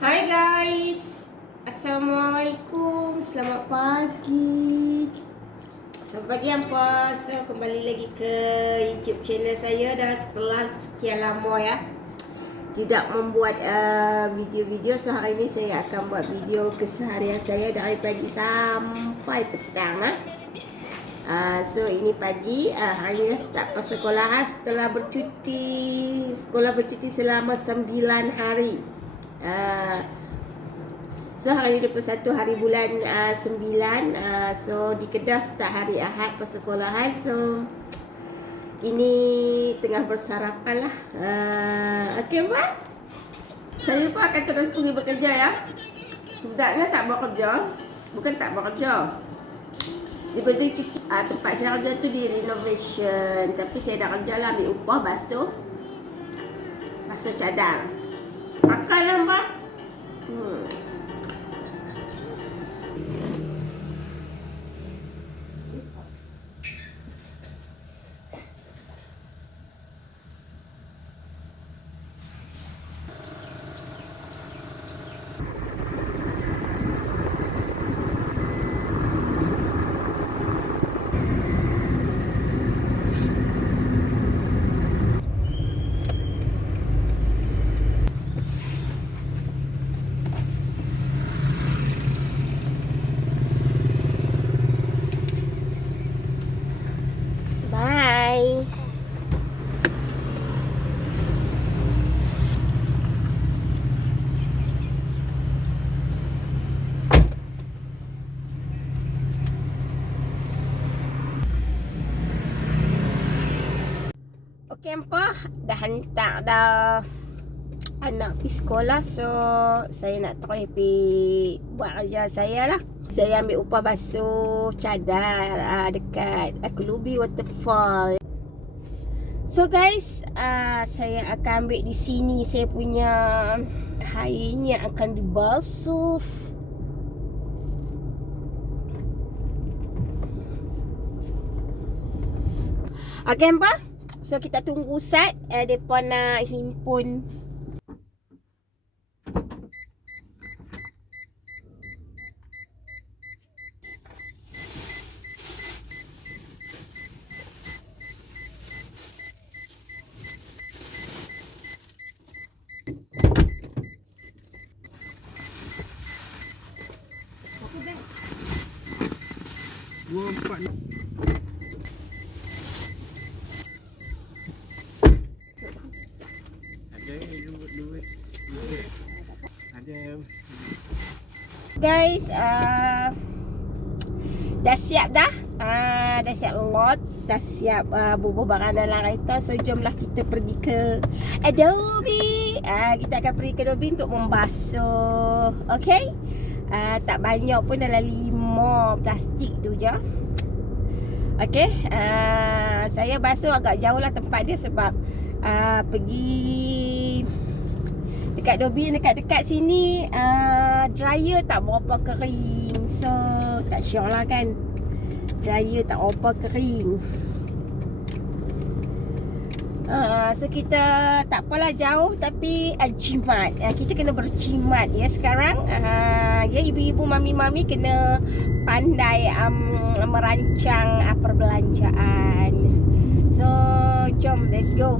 Hai guys. Assalamualaikum. Selamat pagi. Selamat pagi apa So kembali lagi ke YouTube channel saya. Dah setelah sekian lama ya. Tidak membuat uh, video-video. So hari ini saya akan buat video keseharian saya Dari pagi sampai petang ha? Uh, so ini pagi uh, hari ini start ke sekolah setelah bercuti. Sekolah bercuti selama 9 hari uh, so hari ini 21 hari bulan uh, 9 uh, so di Kedah start hari Ahad persekolahan. So ini tengah bersarapan lah. Uh, ok apa saya pun akan terus pergi bekerja ya. Sebenarnya tak bekerja Bukan tak bekerja Lepas tu uh, tempat saya kerja tu di renovation. Tapi saya dah kerja lah ambil upah basuh. Basuh cadar. Makan Apa? Dah hantar dah anak pergi sekolah so saya nak terus pergi buat kerja saya lah saya ambil upah basuh cadar uh, dekat Akulubi Waterfall so guys uh, saya akan ambil di sini saya punya kain yang akan dibasuh Okay apa? So kita tunggu set. Uh, Mereka nak himpun. Dua empat. ni. Ada duit duit. duit. Ada Guys, uh, dah siap dah. Uh, dah siap lot. Dah siap uh, bubuh barang dalam kereta. So, jomlah kita pergi ke Adobe. Uh, kita akan pergi ke Adobe untuk membasuh. Okay? Uh, tak banyak pun dalam lima plastik tu je. Okay? Uh, saya basuh agak jauh lah tempat dia sebab uh, pergi dekat Dobi dekat-dekat sini uh, dryer tak berapa kering. So tak sure lah kan. Dryer tak berapa kering. Uh, so kita tak apalah jauh tapi uh, jimat. Uh, kita kena berjimat ya sekarang. Uh, ya ibu-ibu mami-mami kena pandai um, merancang uh, perbelanjaan. So jom let's go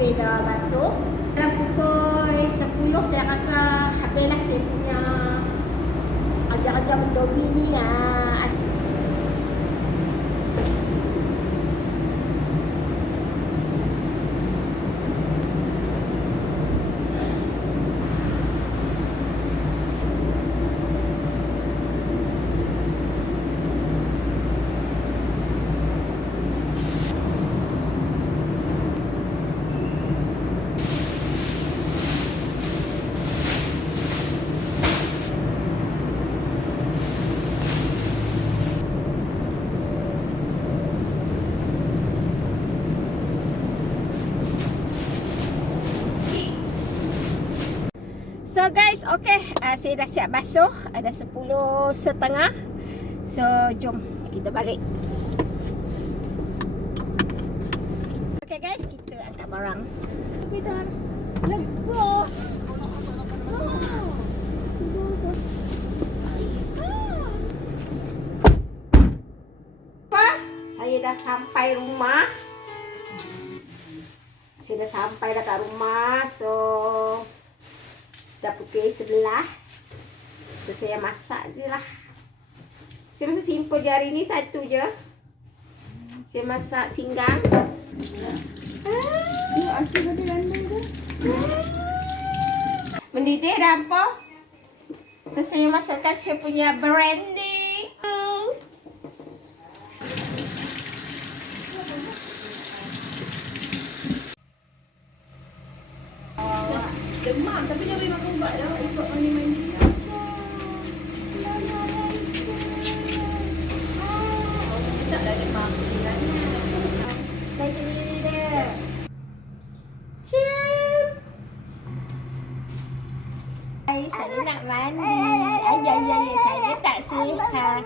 basuh. Dalam pukul 10 saya rasa habislah saya punya ajar-ajar mendobi ni. Ah. So guys, okay, uh, saya dah siap basuh. Ada 10 setengah. So jom kita balik. Okay guys, kita angkat barang. Kita? Saya dah sampai rumah. Saya dah sampai dah rumah. So dah pukul sebelah. So saya masak je lah. Saya masak simple je hari ni satu je. Saya masak singgang. Ah. mendidih dah apa? So saya masukkan saya punya brandy Demam tapi dia boleh makan ubat dah untuk mandi-mandi. Tak ada demam. Lagi dia. Cium. Ay, saya nak mandi. Ay, ay, ay, ay, saya tak sihat.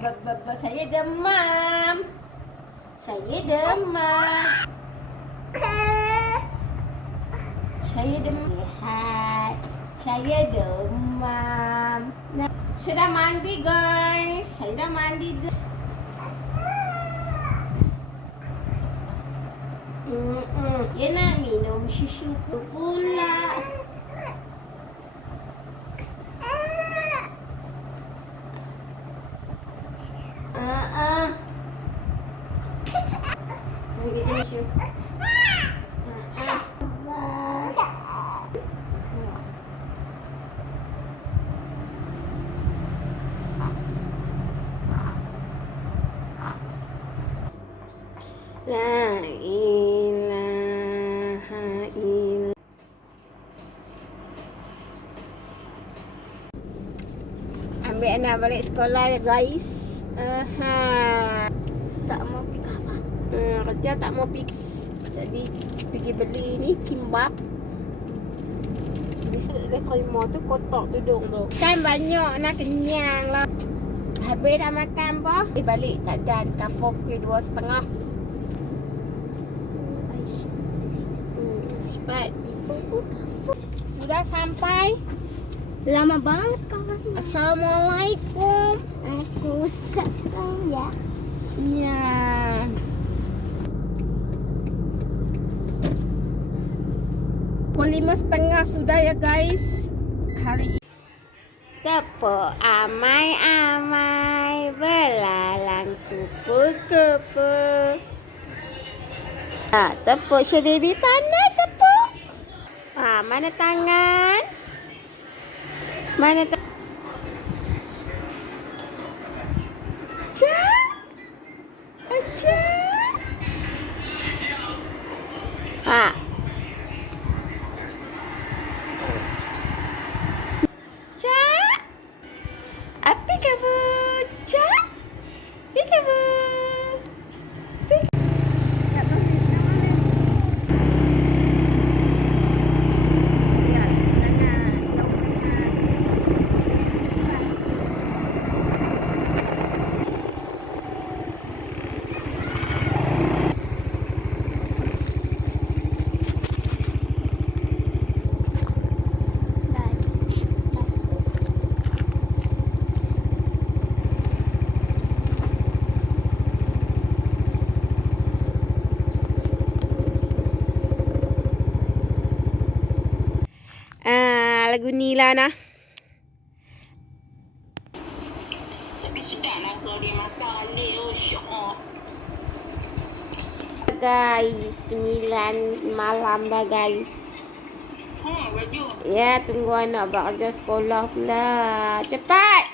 Be- Saya demam. Saya demam. Saya demam. Sihat. Saya demam. Nah, Sudah mandi guys. Saya dah mandi. dah. Mm-mm. Dia nak minum susu pula. Ah ah. Bagi dia susu. Ah ah. La ilaha illallah. Ambil anak balik sekolah ya guys. Aha. Tak mau pergi kafe. Kerja tak mau pergi. Jadi pergi beli ni kimbap. Di lekoi mo tu kotak tudung tu. Kan banyak nak kenyang lah. Habis dah makan apa? Eh balik tak dan pukul dua setengah. Hmm, cepat. Sudah sampai. Lama banget kawan. Assalamualaikum. Aku salam ya. Ya. Lima setengah sudah ya guys. Hari ini. Tepuk amai-amai belalang kupu-kupu. Ah, tepuk show baby pandai tepuk. Ah, mana tangan? Mana tangan? Ni lah nah. Tapi sedap lah kalau dia makan alik. Oh, syok. oh. Guys, 9 malam dah guys. Ha, baju. Ya, tunggu anak bekerja sekolah pula. Cepat!